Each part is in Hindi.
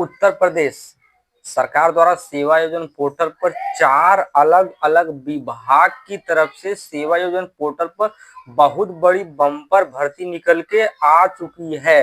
उत्तर प्रदेश सरकार द्वारा सेवा योजन पोर्टल पर 4 अलग अलग विभाग की तरफ से सेवा योजन पोर्टल पर बहुत बड़ी बम्पर भर्ती निकल के आ चुकी है।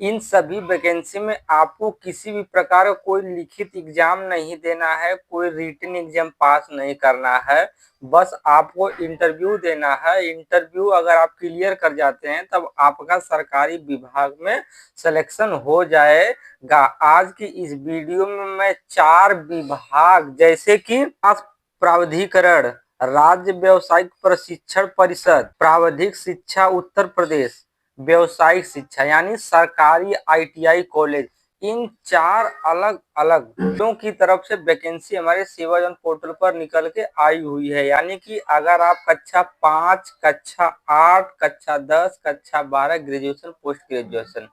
इन सभी वैकेंसी में आपको किसी भी प्रकार का कोई लिखित एग्जाम नहीं देना है, कोई रिटन एग्जाम पास नहीं करना है, बस आपको इंटरव्यू देना है। इंटरव्यू अगर आप क्लियर कर जाते हैं तब आपका सरकारी विभाग में सिलेक्शन हो जाएगा। आज की इस वीडियो में मैं 4 विभाग जैसे कि प्रावधिकरण, राज्य व्यावसायिक प्रशिक्षण परिषद, प्रावधिक शिक्षा उत्तर प्रदेश, व्यावसायिक शिक्षा यानी सरकारी ITI कॉलेज, इन 4 अलग अलग जिलों की तरफ से वैकेंसी हमारे सेवा योजना पोर्टल पर निकल के आई हुई है। यानी कि अगर आप कक्षा 5, कक्षा 8, कक्षा 10, कक्षा 12 ग्रेजुएशन, पोस्ट ग्रेजुएशन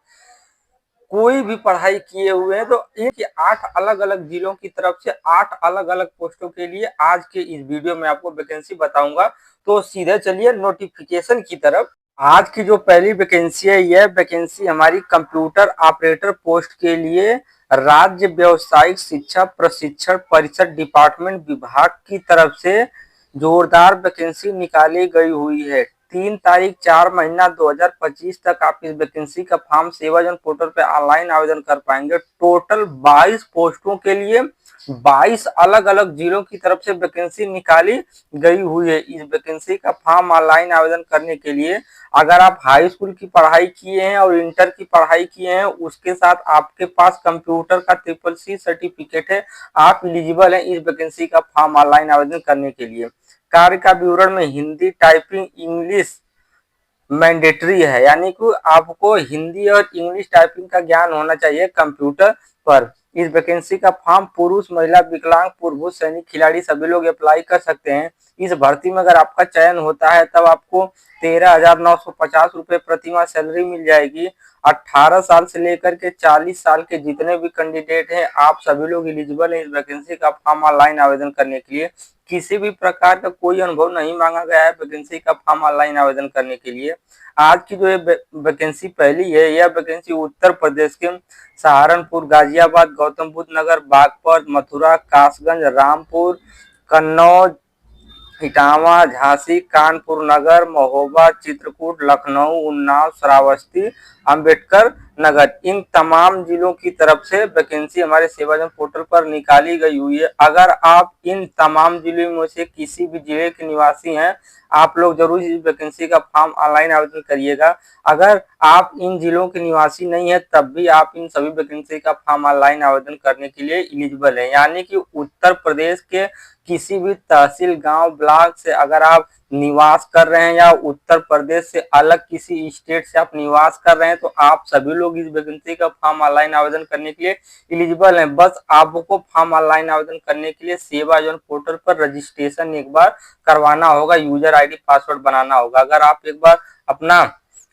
कोई भी पढ़ाई किए हुए हैं तो इनके 8 अलग अलग जिलों की तरफ से 8 अलग अलग पोस्टों के लिए आज के इस वीडियो में आपको वैकेंसी बताऊंगा। तो सीधे चलिए नोटिफिकेशन की तरफ। आज की जो पहली वैकेंसी है, यह वैकेंसी हमारी कंप्यूटर ऑपरेटर पोस्ट के लिए राज्य व्यावसायिक शिक्षा प्रशिक्षण परिषद डिपार्टमेंट विभाग की तरफ से जोरदार वैकेंसी निकाली गई हुई है। 3 तारीख 4 महीना 2025 तक आप इस वैकेंसी का फॉर्म सेवा योजना पोर्टल पे ऑनलाइन आवेदन कर पाएंगे। टोटल 22 पोस्टों के लिए 22 अलग अलग जिलों की तरफ से वैकेंसी निकाली गई हुई है। इस वैकेंसी का फॉर्म ऑनलाइन आवेदन करने के लिए अगर आप हाई स्कूल की पढ़ाई किए हैं और इंटर की पढ़ाई किए हैं, उसके साथ आपके पास कंप्यूटर का CCC सर्टिफिकेट है, आप एलिजिबल हैं इस वैकेंसी का फॉर्म ऑनलाइन आवेदन करने के लिए। कार्य का विवरण में हिंदी, टाइपिंग, इंग्लिश मैंडेटरी है, यानी कि आपको हिंदी और इंग्लिश टाइपिंग का ज्ञान होना चाहिए कंप्यूटर पर। इस वैकेंसी का फॉर्म पुरुष, महिला, विकलांग, पूर्वभूत सैनिक, खिलाड़ी सभी लोग अप्लाई कर सकते हैं। इस भर्ती में अगर आपका चयन होता है तब आपको 13,950 रुपए प्रति माह सैलरी मिल जाएगी। 18 साल से लेकर के 40 साल के जितने भी कैंडिडेट हैं, आप सभी लोग एलिजिबल हैं इस वैकेंसी का फॉर्म ऑनलाइन आवेदन करने के लिए। किसी भी प्रकार का कोई अनुभव नहीं मांगा गया है वैकेंसी का फॉर्म ऑनलाइन आवेदन करने के लिए। आज की जो वैकेंसी पहली है, यह वैकेंसी उत्तर प्रदेश के सहारनपुर, गाजियाबाद, गौतम बुद्ध नगर, बागपत, मथुरा, कासगंज, रामपुर, कन्नौज, इटावा, झांसी, कानपुर नगर, महोबा, चित्रकूट, लखनऊ, उन्नाव, श्रावस्ती, अंबेडकर नगर, इन तमाम जिलों की तरफ से वैकेंसी हमारे सेवा योजना पोर्टल पर निकाली गई हुई है। अगर आप इन तमाम जिलों में से किसी भी जिले के निवासी हैं, आप लोग जरूर इस वैकेंसी का फॉर्म ऑनलाइन आवेदन करिएगा। अगर आप इन जिलों के निवासी नहीं है तब भी आप इन सभी वैकेंसी का फॉर्म ऑनलाइन आवेदन करने के लिए एलिजिबल है। यानी कि उत्तर प्रदेश के किसी भी तहसील, गांव, ब्लॉक से अगर आप निवास कर रहे हैं या उत्तर प्रदेश से अलग किसी स्टेट से आप निवास कर रहे हैं तो आप सभी लोग इस वैकेंसी का फॉर्म ऑनलाइन आवेदन करने के लिए एलिजिबल हैं। बस आपको फॉर्म ऑनलाइन आवेदन करने के लिए सेवा योजना पोर्टल पर रजिस्ट्रेशन एक बार करवाना होगा, यूजर ID पासवर्ड बनाना होगा। अगर आप एक बार अपना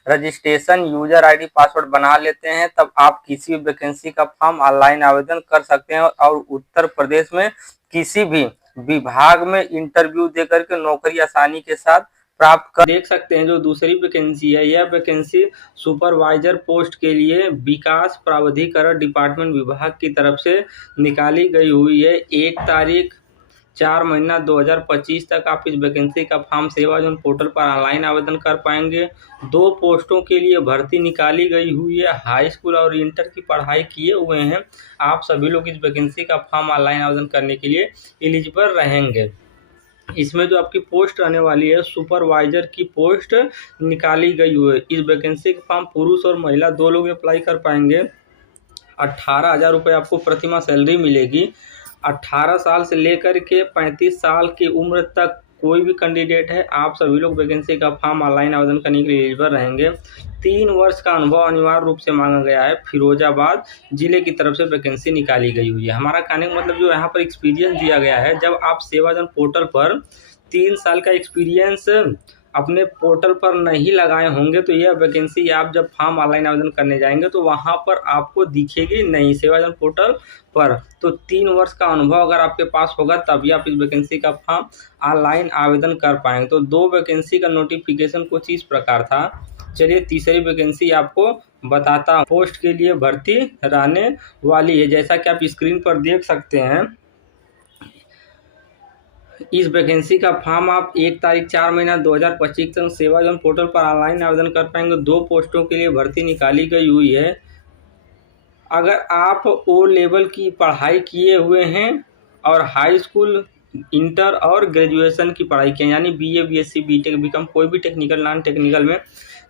रजिस्ट्रेशन, यूजर ID पासवर्ड बना लेते हैं तब आप किसी भी वैकेंसी का फॉर्म ऑनलाइन आवेदन कर सकते हैं और उत्तर प्रदेश में किसी भी विभाग में इंटरव्यू देकर के नौकरी आसानी के साथ प्राप्त कर देख सकते हैं। जो दूसरी वैकेंसी है, यह वैकेंसी सुपरवाइजर पोस्ट के लिए विकास प्रावधिकरण डिपार्टमेंट विभाग की तरफ से निकाली गई हुई है। 1 तारीख 4 महीना 2025 तक आप इस वैकेंसी का फॉर्म सेवा योजना पोर्टल पर ऑनलाइन आवेदन कर पाएंगे। 2 पोस्टों के लिए भर्ती निकाली गई हुई है। हाई स्कूल और इंटर की पढ़ाई किए हुए हैं, आप सभी लोग इस वैकेंसी का फॉर्म ऑनलाइन आवेदन करने के लिए एलिजिबल रहेंगे। इसमें जो आपकी पोस्ट रहने वाली है, सुपरवाइजर की पोस्ट निकाली गई हुई है। इस वैकेंसी का फॉर्म पुरुष और महिला 2 लोग अप्लाई कर पाएंगे। 18,000 रुपये आपको प्रति माह सैलरी मिलेगी। 18 साल से लेकर के 35 साल की उम्र तक कोई भी कैंडिडेट है, आप सभी लोग वैकेंसी का फॉर्म ऑनलाइन आवेदन करने के लिए एलिजिबल रहेंगे। 3 वर्ष का अनुभव अनिवार्य रूप से मांगा गया है। फिरोजाबाद जिले की तरफ से वैकेंसी निकाली गई हुई है। हमारा कहने का मतलब जो यहाँ पर एक्सपीरियंस दिया गया है, जब आप सेवा योजना पोर्टल पर 3 साल का एक्सपीरियंस अपने पोर्टल पर नहीं लगाए होंगे तो यह वैकेंसी आप जब फॉर्म ऑनलाइन आवेदन करने जाएंगे तो वहां पर आपको दिखेगी नहीं सेवा योजना पोर्टल पर। तो 3 वर्ष का अनुभव अगर आपके पास होगा तभी आप इस वैकेंसी का फॉर्म ऑनलाइन आवेदन कर पाएंगे। तो 2 वैकेंसी का नोटिफिकेशन कुछ इस प्रकार था। चलिए तीसरी वैकेंसी आपको बताता हूँ। पोस्ट के लिए भर्ती रहने वाली है। जैसा कि आप स्क्रीन पर देख सकते हैं, इस वैकेंसी का फॉर्म आप 1 तारीख 4 महीना 2025 तक सेवा जन पोर्टल पर ऑनलाइन आवेदन कर पाएंगे। 2 पोस्टों के लिए भर्ती निकाली गई हुई है। अगर आप ओ लेवल की पढ़ाई किए हुए हैं और हाई स्कूल, इंटर और ग्रेजुएशन की पढ़ाई किए, यानी बीए, बीएससी, बीटेक, बीकॉम, कोई भी टेक्निकल, नॉन टेक्निकल में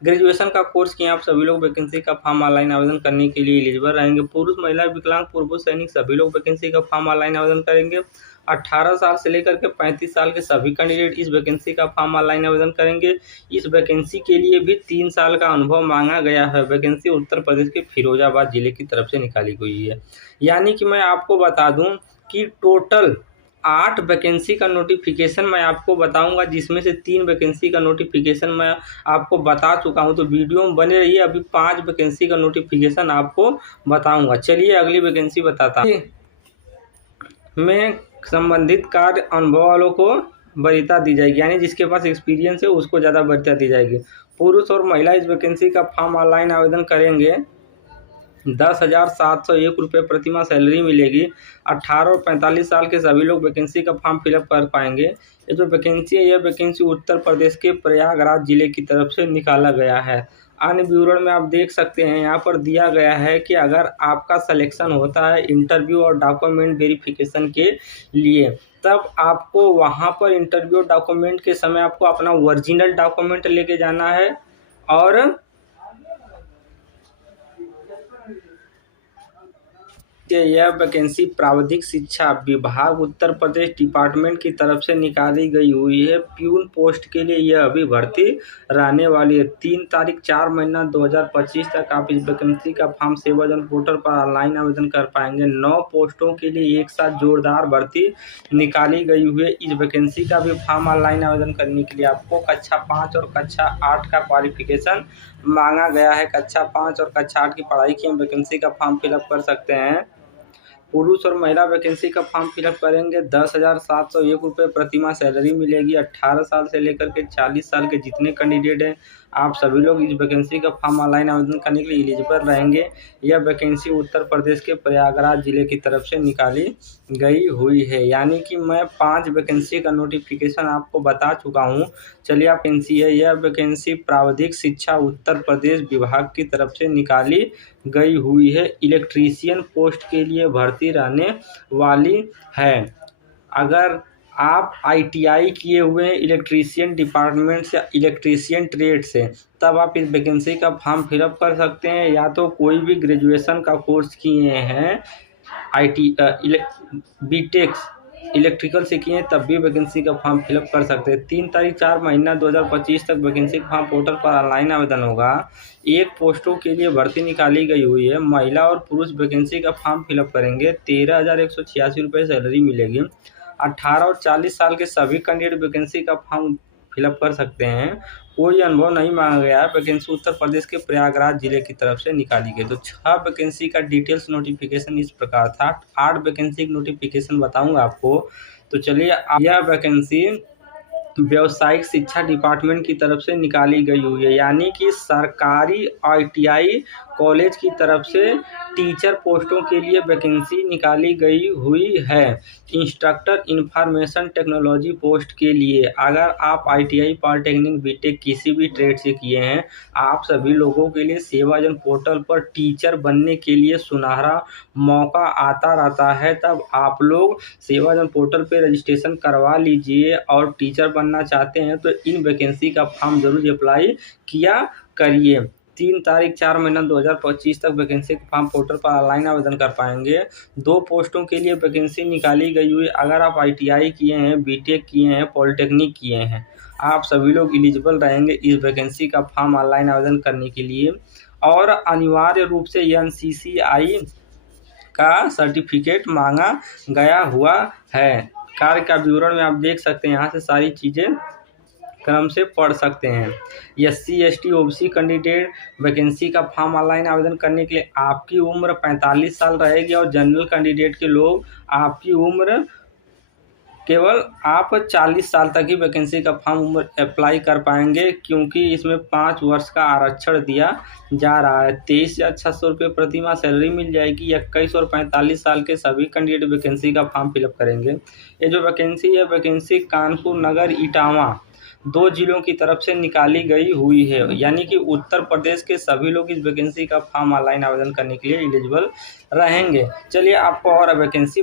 ग्रेजुएशन का कोर्स किए, आप सभी लोग वैकेंसी का फॉर्म ऑनलाइन आवेदन करने के लिए एलिजिबल रहेंगे। पुरुष, महिला, विकलांग, पूर्व सैनिक सभी लोग वैकेंसी का फॉर्म ऑनलाइन आवेदन करेंगे। 18 साल से लेकर के 35 साल के सभी कैंडिडेट इस वैकेंसी का फॉर्म ऑनलाइन आवेदन करेंगे। इस वैकेंसी के लिए भी 3 साल का अनुभव मांगा गया है। वैकेंसी उत्तर प्रदेश के फिरोजाबाद जिले की तरफ से निकाली गई है। यानी कि मैं आपको बता दूं कि टोटल 8 वैकेंसी का नोटिफिकेशन मैं आपको बताऊंगा, जिसमें से 3 वैकेंसी का नोटिफिकेशन मैं आपको बता चुका हूं। तो वीडियो में बने रहिए, अभी 5 वैकेंसी का नोटिफिकेशन आपको बताऊंगा। चलिए अगली वैकेंसी बताता हूं। में संबंधित कार्य अनुभव वालों को वरीयता दी जाएगी, यानी जिसके पास एक्सपीरियंस है उसको ज़्यादा वरीयता दी जाएगी। पुरुष और महिला इस वैकेंसी का फॉर्म ऑनलाइन आवेदन करेंगे। 10,701 रुपये प्रतिमाह सैलरी मिलेगी। 18 और 45 साल के सभी लोग वैकेंसी का फॉर्म फिलअप कर पाएंगे। ये जो वैकेंसी है, यह वैकेंसी उत्तर प्रदेश के प्रयागराज जिले की तरफ से निकाला गया है। अन्य विवरण में आप देख सकते हैं, यहाँ पर दिया गया है कि अगर आपका सिलेक्शन होता है इंटरव्यू और डॉक्यूमेंट वेरिफिकेशन के लिए, तब आपको वहाँ पर इंटरव्यू डॉक्यूमेंट के समय आपको अपना ओरिजिनल डॉक्यूमेंट लेके जाना है। और यह वैकेंसी प्राविधिक शिक्षा विभाग उत्तर प्रदेश डिपार्टमेंट की तरफ से निकाली गई हुई है। प्यून पोस्ट के लिए यह अभी भर्ती रहने वाली है। 3 तारीख 4 महीना 2025 तक आप इस वैकेंसी का फॉर्म सेवाजन पोर्टल पर ऑनलाइन आवेदन कर पाएंगे। 9 पोस्टों के लिए एक साथ जोरदार भर्ती निकाली गई हुई है। इस वैकेंसी का भी फॉर्म ऑनलाइन आवेदन करने के लिए आपको कक्षा 5 और कक्षा 8 का क्वालिफिकेशन मांगा गया है। कक्षा 5 और कक्षा 8 की पढ़ाई की हम वैकेंसी का फॉर्म फिलअप कर सकते हैं। पुरुष और महिला वैकेंसी का फॉर्म फिलअप करेंगे। 10,701 रुपये प्रतिमाह सैलरी मिलेगी। 18 साल से लेकर के 40 साल के जितने कैंडिडेट हैं, आप सभी लोग इस वैकेंसी का फॉर्म ऑनलाइन आवेदन करने के लिए एलिजिबल रहेंगे। यह वैकेंसी उत्तर प्रदेश के प्रयागराज जिले की तरफ से निकाली गई हुई है। यानी कि मैं 5 वैकेंसी का नोटिफिकेशन आपको बता चुका हूँ। चलिए आप वैकेंसी है, यह वैकेंसी प्राविधिक शिक्षा उत्तर प्रदेश विभाग की तरफ से निकाली गई हुई है। इलेक्ट्रीशियन पोस्ट के लिए भर्ती रहने वाली है। अगर आप आईटीआई किए हुए हैं इलेक्ट्रीशियन डिपार्टमेंट से, इलेक्ट्रीशियन ट्रेड से, तब आप इस वैकेंसी का फॉर्म फिलअप कर सकते हैं। या तो कोई भी ग्रेजुएशन का कोर्स किए हैं, आईटी बीटेक इलेक्ट्रिकल से किए हैं, तब भी वैकेंसी का फॉर्म फिलअप कर सकते हैं। 3 तारीख 4 महीना 2025 तक वैकेंसी का फॉर्म पोर्टल पर ऑनलाइन आवेदन होगा। 1 पोस्टों के लिए भर्ती निकाली गई हुई है। महिला और पुरुष वैकेंसी का फॉर्म फिलअप करेंगे। 13,186 रुपये सैलरी मिलेगी। 18 और 40 साल के सभी कैंडिडेट वैकेंसी का फॉर्म फिलअप कर सकते हैं। कोई अनुभव नहीं मांगा गया है। वैकेंसी उत्तर प्रदेश के प्रयागराज जिले की तरफ से निकाली गई। तो 6 वैकेंसी का डिटेल्स नोटिफिकेशन इस प्रकार था। 8 वैकेंसी की नोटिफिकेशन बताऊंगा आपको। तो चलिए, यह वैकेंसी व्यावसायिक शिक्षा डिपार्टमेंट की तरफ से निकाली गई हुई है। यानी कि सरकारी आईटीआई कॉलेज की तरफ से टीचर पोस्टों के लिए वैकेंसी निकाली गई हुई है। इंस्ट्रक्टर इंफॉर्मेशन टेक्नोलॉजी पोस्ट के लिए, अगर आप आईटीआई, पॉलिटेक्निक, बीटेक किसी भी ट्रेड से किए हैं, आप सभी लोगों के लिए सेवाजन पोर्टल पर टीचर बनने के लिए सुनहरा मौका आता रहता है। तब आप लोग सेवाजन पोर्टल पर रजिस्ट्रेशन करवा लीजिए और टीचर बनना चाहते हैं तो इन वैकेंसी का फॉर्म जरूर अप्लाई किया करिए। 3 तारीख 4 महीना 2025 तक वैकेंसी के फॉर्म पोर्टल पर ऑनलाइन आवेदन कर पाएंगे। 2 पोस्टों के लिए वैकेंसी निकाली गई हुई। अगर आप आईटीआई किए हैं, बीटेक किए हैं, पॉलिटेक्निक किए हैं, आप सभी लोग एलिजिबल रहेंगे इस वैकेंसी का फॉर्म ऑनलाइन आवेदन करने के लिए। और अनिवार्य रूप से एनसीसीआई का सर्टिफिकेट मांगा गया हुआ है। कार्य का विवरण में आप देख सकते हैं, यहाँ से सारी चीज़ें क्रम से पढ़ सकते हैं। SC ST OBC candidate vacancy का फॉर्म ऑनलाइन आवेदन करने के लिए आपकी उम्र 45 साल रहेगी और जनरल कैंडिडेट के लोग आपकी उम्र केवल आप 40 साल तक ही वैकेंसी का फॉर्म उम्र अप्लाई कर पाएंगे, क्योंकि इसमें 5 वर्ष का आरक्षण दिया जा रहा है। 23,600 रुपये प्रति माह सैलरी मिल जाएगी। 21 और 45 साल के सभी कैंडिडेट वैकेंसी का फॉर्म फिलअप करेंगे। ये जो वैकेंसी है, वैकेंसी कानपुर नगर इटावा 2 जिलों की तरफ से निकाली गई हुई है, यानी कि उत्तर प्रदेश के सभी लोग इस वैकेंसी का फॉर्म ऑनलाइन आवेदन करने के लिए एलिजिबल रहेंगे। चलिए आपको और वैकेंसी